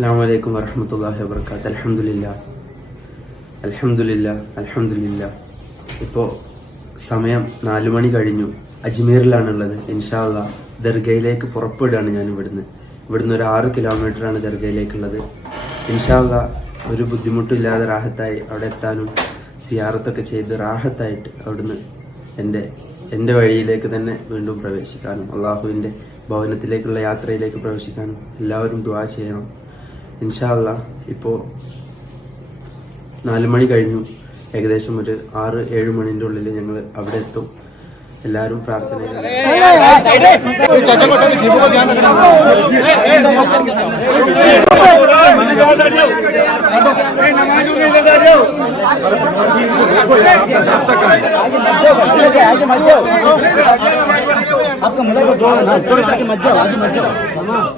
അസ്സലാമു അലൈക്കും വറഹ്മത്തുള്ളാഹി വബറകാതുഹു. അൽഹംദുലില്ലാ. ഇപ്പോൾ സമയം 4 മണി കഴിഞ്ഞു. അജ്മീറിലാണുള്ളത്. ഇൻഷാ അല്ലാഹ് ദർഗയിലേക്ക് പുറപ്പെടുകയാണ് ഞാൻ ഇവിടുന്ന് ഒരു 6 കിലോമീറ്ററാണ് ദർഗയിലേക്കുള്ളത്. ഇൻഷാ അല്ലാഹ് ഒരു ബുദ്ധിമുട്ടില്ലാതെ റാഹത്തായി അവിടെ എത്താനും സിയാറത്തൊക്കെ ചെയ്ത് റാഹത്തായിട്ട് അവിടുന്ന് എൻ്റെ വഴിയിലേക്ക് തന്നെ വീണ്ടും പ്രവേശിക്കാനും അള്ളാഹുവിൻ്റെ ഭവനത്തിലേക്കുള്ള യാത്രയിലേക്ക് പ്രവേശിക്കാനും എല്ലാവരും ദുആ ചെയ്യണം. ഇൻഷാ അല്ലാഹ് ഇപ്പോൾ 4 മണി കഴിഞ്ഞു. ഏകദേശം ഒരു 6-7 മണിൻ്റെ ഉള്ളിൽ ഞങ്ങൾ അവിടെ എത്തും. എല്ലാവരും പ്രാർത്ഥനയിൽ आपका मुंडा को जोड़ ना छोड़ ताकि मत जाओ आगे मत जाओ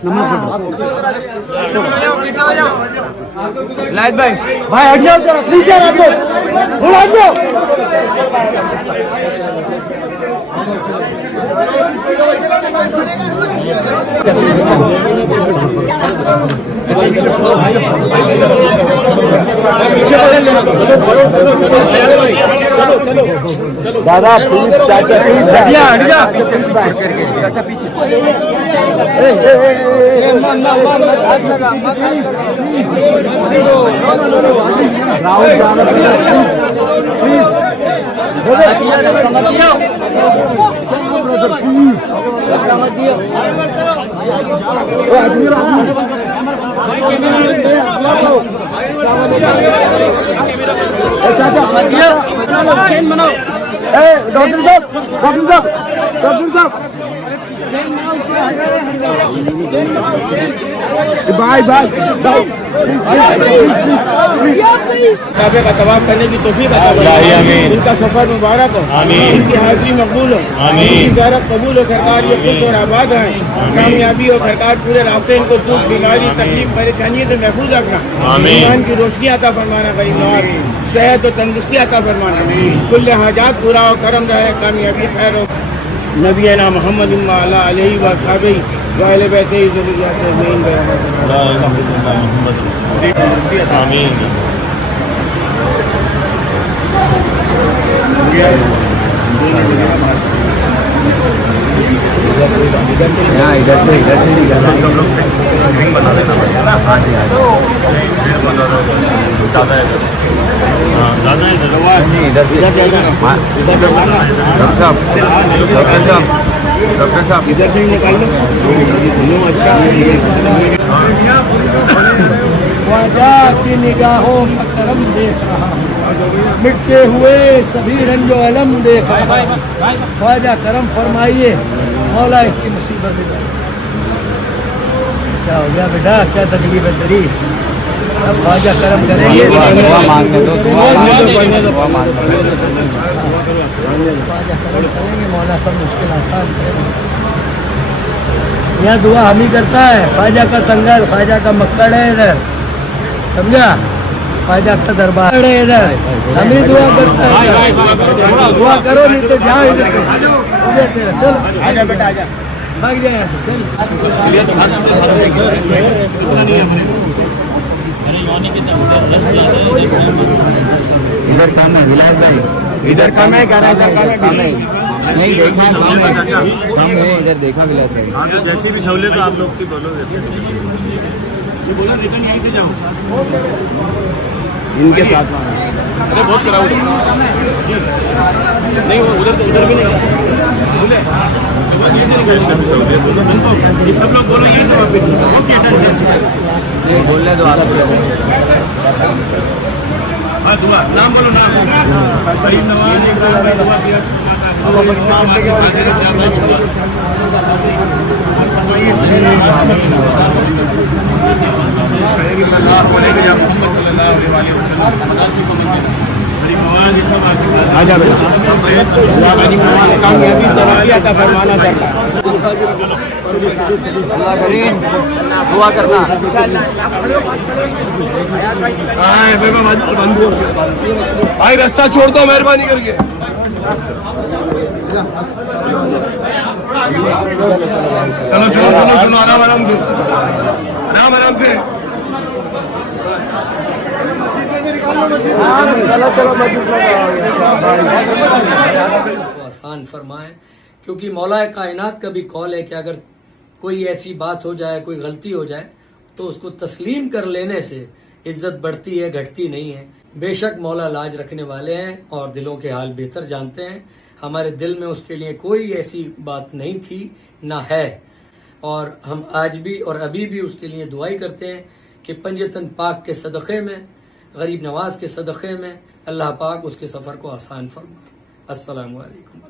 नमाज पढ़ो लाइट भाई हट जाओ प्लीज यार आप लोग हट जाओ दादा प्लीज चाचा प्लीज हट जा चाचा पीछे चेन बनाओ डॉक्टर साहब बाय काबे का तवाफ करने की तौफीक अता फरमाए। इनका सफर मुबारक हो, इनकी हाजिरी मकबूल हो, इनकी ज़ियारत कबूल हो। सरकार ये खुश और आबाद रहें, कामयाबी हो। सरकार पूरे रास्ते इनको दुख बीमारी तकलीफ परेशानी से महफूज रखना, ईमान की रोशनी अता फरमाना, गरीब सेहत और तंदुरुस्ती अता फरमाना, कुल हाजात पूरा हो, करम रहे, कामयाबी खैर हो। नबीना मोहम्मद अलैहि व सहाबी व अहले बैत ज़ुर्रिय्यत अजमईन आमीन। इधर से बना देना डॉक्टर साहब इधर से ही निकाल लो। अच्छा ख्वाजा की निगाहों का करम देख रहा हूँ, मिटते हुए सभी रंजो अलम देख रहा हूँ। ख्वाजा करम फरमाइए, मौला इसकी मुसीबत है। क्या हो गया बेटा, क्या तकलीफ है तेरी? अब ख्वाजा करम करेंगे, ख्वाजा करम करेंगे, मौला सब मुश्किल आसान करेंगे। यह दुआ हम ही करता है। ख्वाजा का संगल, ख्वाजा का मक्कड़ है इधर, समझा? ख्वाजा का दरबार है इधर, हम ही दुआ करता है। दुआ करो नहीं तो जाओ इधर से, चलो आजा बेटा आजा, भाग जाए यहाँ से, चल। इधर काम है विलास भाई, इधर काम है, कह रहा है इधर काम है। नहीं देखा काम है, इधर देखा विलास भाई। हाँ तो जैसी भी सहूलियत आप लोग की बोलोगे, ये बोलो रिटर्न यहीं से जाओ इनके साथ। अरे बहुत कराओ नहीं, वो उधर तो उधर भी नहीं बोले, ये सब लोग बोलो यहीं से वापस। ओके ये बोलने दो आप। हाँ दुआ नाम बोलो, नाम आजा बेटा, कामयाबी तरक्की अता फरमाना सरकार। दुआ करना भाई, रास्ता छोड़ दो मेहरबानी करके। चलो चलो चलो चलो, आराम आराम से, आराम आराम से। को आसान फरमाए, क्योंकि मौला कायनात का भी कौल है कि अगर कोई ऐसी बात हो जाए, कोई गलती हो जाए, तो उसको तस्लीम कर लेने से इज्जत बढ़ती है, घटती नहीं है। बेशक मौला लाज रखने वाले हैं और दिलों के हाल बेहतर जानते हैं। हमारे दिल में उसके लिए कोई ऐसी बात नहीं थी, ना है, और हम आज भी और अभी भी उसके लिए दुआई करते हैं कि पंजतन पाक के सदक़े में, गरीब नवाज के सदक़े में अल्लाह पाक उसके सफ़र को आसान फरमाए। अस्सलामु अलैकुम।